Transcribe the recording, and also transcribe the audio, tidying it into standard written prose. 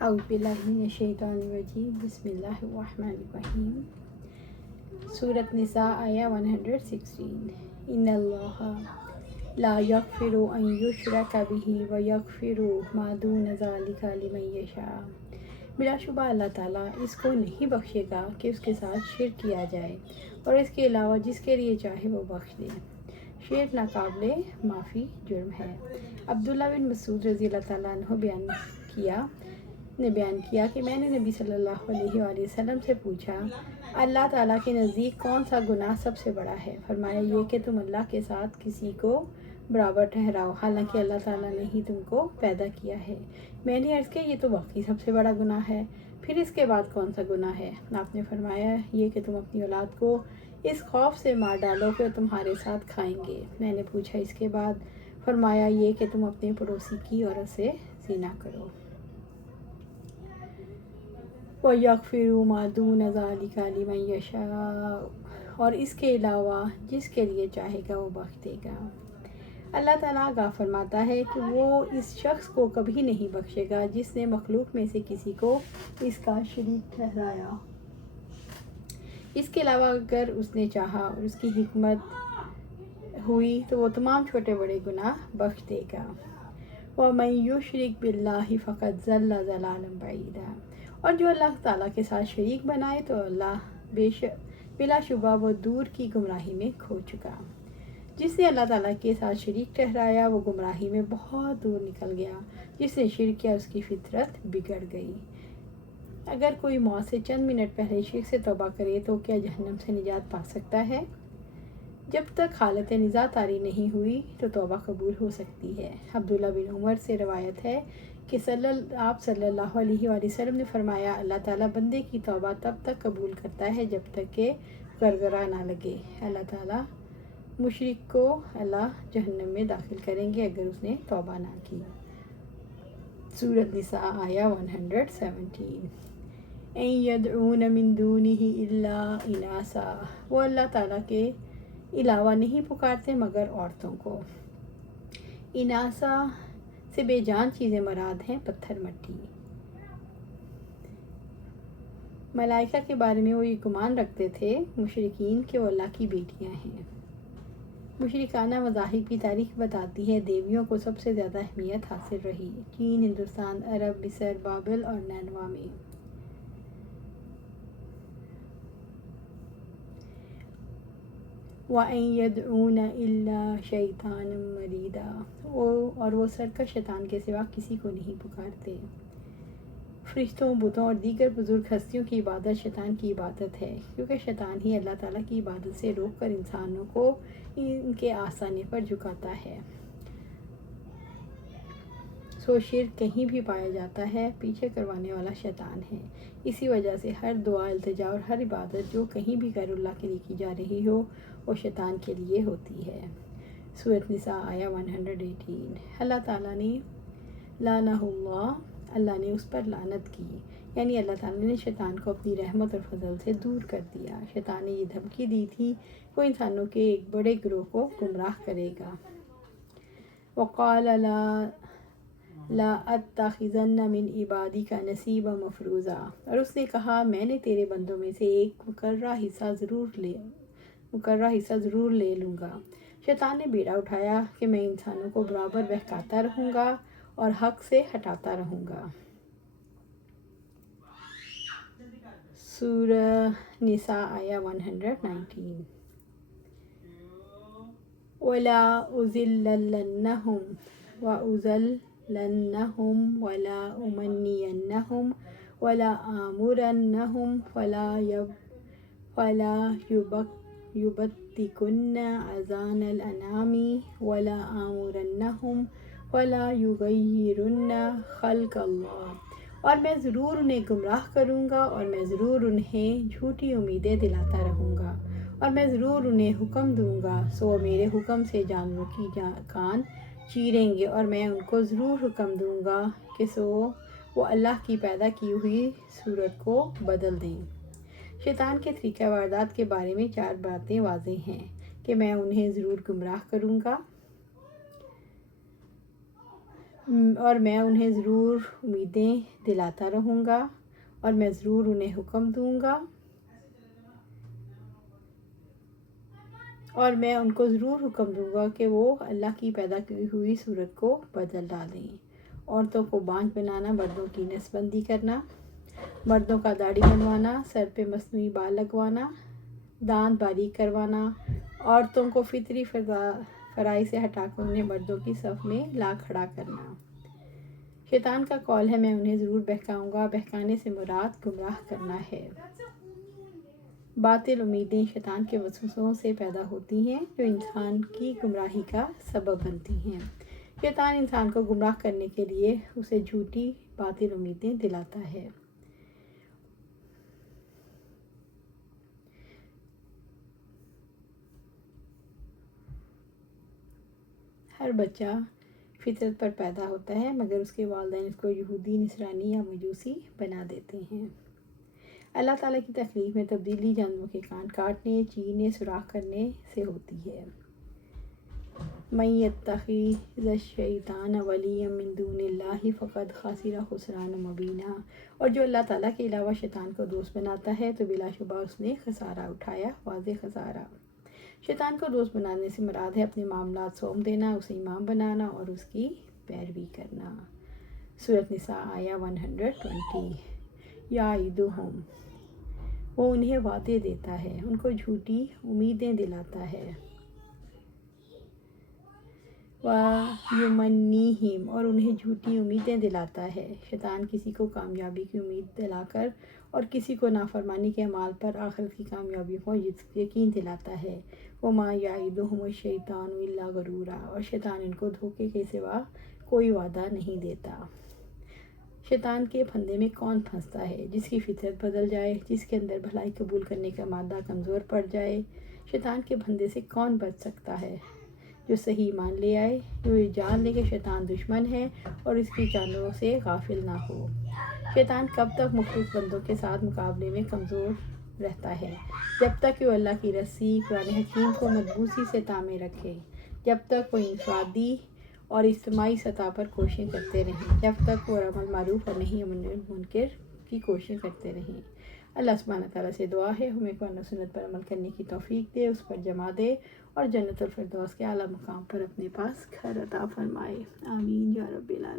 اعوذ باللہ من الشیطان الرجیم بسم اللہ الرحمن الرحیم۔ سورۃ نساء آیہ 116۔ ان اللہ لا یغفر ان یشرک بہ ویغفر ما دون ذلک لمن یشاء۔ بلا شبہ اللہ تعالیٰ اس کو نہیں بخشے گا کہ اس کے ساتھ شرک کیا جائے اور اس کے علاوہ جس کے لیے چاہے وہ بخش دے۔ شرک ناقابل معافی جرم ہے۔ عبداللہ بن مسعود رضی اللہ تعالیٰ عنہ بیان کیا کہ میں نے نبی صلی اللہ علیہ وآلہ وسلم سے پوچھا، اللہ تعالیٰ کے نزدیک کون سا گناہ سب سے بڑا ہے؟ فرمایا یہ کہ تم اللہ کے ساتھ کسی کو برابر ٹھہراؤ حالانکہ اللہ تعالیٰ نے ہی تم کو پیدا کیا ہے۔ میں نے عرض کیا یہ تو واقعی سب سے بڑا گناہ ہے، پھر اس کے بعد کون سا گناہ ہے؟ آپ نے فرمایا یہ کہ تم اپنی اولاد کو اس خوف سے مار ڈالو کہ وہ تمہارے ساتھ کھائیں گے۔ میں نے پوچھا اس کے بعد؟ فرمایا یہ کہ تم اپنے پڑوسی کی عورت سے زنا کرو۔ وَيَغْفِرُ مَا دُونَ ذَلِكَ لِمَن يَشَاءُ، اور اس کے علاوہ جس کے لیے چاہے گا وہ بخش دے گا۔ اللہ تعالیٰ آگاہ فرماتا ہے کہ وہ اس شخص کو کبھی نہیں بخشے گا جس نے مخلوق میں سے کسی کو اس کا شریک ٹھہرایا۔ اس کے علاوہ اگر اس نے چاہا اور اس کی حکمت ہوئی تو وہ تمام چھوٹے بڑے گناہ بخش دے گا۔ وَمَن يُشْرِكْ بِاللَّهِ فَقَدْ ضَلَّ ضَلَالًا بَعِيدًا، اور جو اللہ تعالیٰ کے ساتھ شریک بنائے تو بلا شبہ وہ دور کی گمراہی میں کھو چکا۔ جس نے اللہ تعالیٰ کے ساتھ شریک ٹھہرایا وہ گمراہی میں بہت دور نکل گیا۔ جس نے شرک کیا اس کی فطرت بگڑ گئی۔ اگر کوئی موت سے چند منٹ پہلے شرک سے توبہ کرے تو کیا جہنم سے نجات پا سکتا ہے؟ جب تک حالت نزاع طاری نہیں ہوئی تو توبہ قبول ہو سکتی ہے۔ عبداللہ بن عمر سے روایت ہے کہ آپ صلی اللہ علیہ وآلہ وسلم نے فرمایا اللہ تعالیٰ بندے کی توبہ تب تک قبول کرتا ہے جب تک کہ گرگرا نہ لگے۔ اللہ تعالیٰ مشرک کو اللہ جہنم میں داخل کریں گے اگر اس نے توبہ نہ کی۔ سورۃ نساء آیہ 117۔ ان یدعون من دونہ الا اناثا، وہ اللہ تعالیٰ کے علاوہ نہیں پکارتے مگر عورتوں کو۔ اناثا سے بے جان چیزیں مراد ہیں پتھر مٹی۔ ملائکہ کے بارے میں وہ یہ گمان رکھتے تھے مشرکین کہ وہ اللہ کی بیٹیاں ہیں۔ مشرکانہ مذاہب کی تاریخ بتاتی ہے دیویوں کو سب سے زیادہ اہمیت حاصل رہی چین، ہندوستان، عرب، مصر، بابل اور نینوا میں۔ وَإِن يَدْعُونَ إِلَّا شَيْطَانًا مَرِيدًا، اور وہ سرکش شیطان کے سوا کسی کو نہیں پکارتے۔ فرشتوں، بتوں اور دیگر بزرگ ہستیوں کی عبادت شیطان کی عبادت ہے، کیونکہ شیطان ہی اللہ تعالیٰ کی عبادت سے روک کر انسانوں کو ان کے آستانے پر جھکاتا ہے۔ شرک کہیں بھی پایا جاتا ہے پیچھے کروانے والا شیطان ہے۔ اسی وجہ سے ہر دعا، التجا اور ہر عبادت جو کہیں بھی غیر اللہ کے لیے کی جا رہی ہو وہ شیطان کے لیے ہوتی ہے۔ سورۃ نساء آیہ 118۔ اللہ تعالیٰ نے لعنہ اللہ نے اس پر لعنت کی، یعنی اللہ تعالیٰ نے شیطان کو اپنی رحمت اور فضل سے دور کر دیا۔ شیطان نے یہ دھمکی دی تھی وہ انسانوں کے ایک بڑے گروہ کو گمراہ کرے گا۔ وقال لا اتخذن من عبادک نصیبا مفروضا، اور اس نے کہا میں نے تیرے بندوں میں سے ایک مقررہ حصہ ضرور لے لوں گا۔ شیطان نے بیڑا اٹھایا کہ میں انسانوں کو برابر بہکاتا رہوں گا اور حق سے ہٹاتا رہوں گا۔ سورہ نساء آیہ 119۔ وَلَا أُضِلَّنَّهُمْ وَأُضِلَّنَّهُمْ وَلَا أُمَنِّيَنَّهُمْ وَلَا آمُرَنَّهُمْ فَلَا يُبَتِّكُنَّ آذَانَ الْأَنْعَامِ وَلَا آمُرَنَّهُمْ فَلَا يُغَيِّرُنَّ خَلْقَ اللَّهِ، اور میں ضرور انہیں گمراہ کروں گا اور میں ضرور انہیں جھوٹی امیدیں دلاتا رہوں گا، اور میں ضرور انہیں حکم دوں گا سو وہ میرے حکم سے جانوروں کی کان چیریں گے، اور میں ان کو ضرور حکم دوں گا کہ سو وہ اللہ کی پیدا کی ہوئی صورت کو بدل دیں۔ شیطان کے طریقہ واردات کے بارے میں 4 باتیں واضح ہیں کہ میں انہیں ضرور گمراہ کروں گا، اور میں انہیں ضرور امیدیں دلاتا رہوں گا، اور میں ضرور انہیں حکم دوں گا، اور میں ان کو ضرور حکم دوں گا کہ وہ اللہ کی پیدا کی ہوئی صورت کو بدل ڈالیں۔ عورتوں کو بانجھ بنانا، مردوں کی نسل بندی کرنا، مردوں کا داڑھی بنوانا، سر پہ مصنوعی بال لگوانا، دانت باریک کروانا، عورتوں کو فطری فرائی سے ہٹا کر انہیں مردوں کی صف میں لا کھڑا کرنا۔ شیطان کا قول ہے، میں انہیں ضرور بہکاؤں گا۔ بہکانے سے مراد گمراہ کرنا ہے۔ باطل امیدیں شیطان کے وسوسوں سے پیدا ہوتی ہیں جو انسان کی گمراہی کا سبب بنتی ہیں۔ شیطان انسان کو گمراہ کرنے کے لیے اسے جھوٹی باطل امیدیں دلاتا ہے۔ ہر بچہ فطرت پر پیدا ہوتا ہے، مگر اس کے والدین اس کو یہودی، نصرانی یا مجوسی بنا دیتے ہیں۔ اللہ تعالیٰ کی تخلیق میں تبدیلی جانوروں کے کان کاٹنے، چیرنے، سوراخ کرنے سے ہوتی ہے۔ من یتخذ الشیطان ولیا من دون اللہ فقد خسر خسرانا مبینا، اور جو اللہ تعالیٰ کے علاوہ شیطان کو دوست بناتا ہے تو بلا شبہ اس نے خسارہ اٹھایا، واضح خسارہ۔ شیطان کو دوست بنانے سے مراد ہے اپنے معاملات سونپ دینا، اسے امام بنانا اور اس کی پیروی کرنا۔ سورۃ نساء آیہ 120۔ یعدہم، وہ انہیں وعدے دیتا ہے، ان کو جھوٹی امیدیں دلاتا ہے۔ وَیُمَنِّیہِم، اور انہیں جھوٹی امیدیں دلاتا ہے۔ شیطان کسی کو کامیابی کی امید دلا کر اور کسی کو نافرمانی کے اعمال پر آخرت کی کامیابی کو یقین دلاتا ہے۔ وَمَا یَعِدُہُمُ الشَّیطَانُ إِلَّا غَرُورًا، اور شیطان ان کو دھوکے کے سوا کوئی وعدہ نہیں دیتا۔ شیطان کے پھندے میں کون پھنستا ہے؟ جس کی فطرت بدل جائے، جس کے اندر بھلائی قبول کرنے کا مادہ کمزور پڑ جائے۔ شیطان کے پھندے سے کون بچ سکتا ہے؟ جو صحیح ایمان لے آئے، جو یہ جان لے کہ شیطان دشمن ہے اور اس کی چالوں سے غافل نہ ہو۔ شیطان کب تک مخلص بندوں کے ساتھ مقابلے میں کمزور رہتا ہے؟ جب تک کہ وہ اللہ کی رسی قرآن حکیم کو مضبوطی سے تامے رکھے، جب تک وہ انفرادی اور اجتماعی سطح پر کوششیں کرتے رہیں، جب تک وہ امر معروف اور نہی عن منکر کی کوششیں کرتے رہیں۔ اللہ سبحانہ تعالیٰ سے دعا ہے ہمیں قرآن و سنت پر عمل کرنے کی توفیق دے، اس پر جمع دے اور جنت الفردوس کے اعلیٰ مقام پر اپنے پاس گھر عطا فرمائے۔ آمین یا رب العالمین۔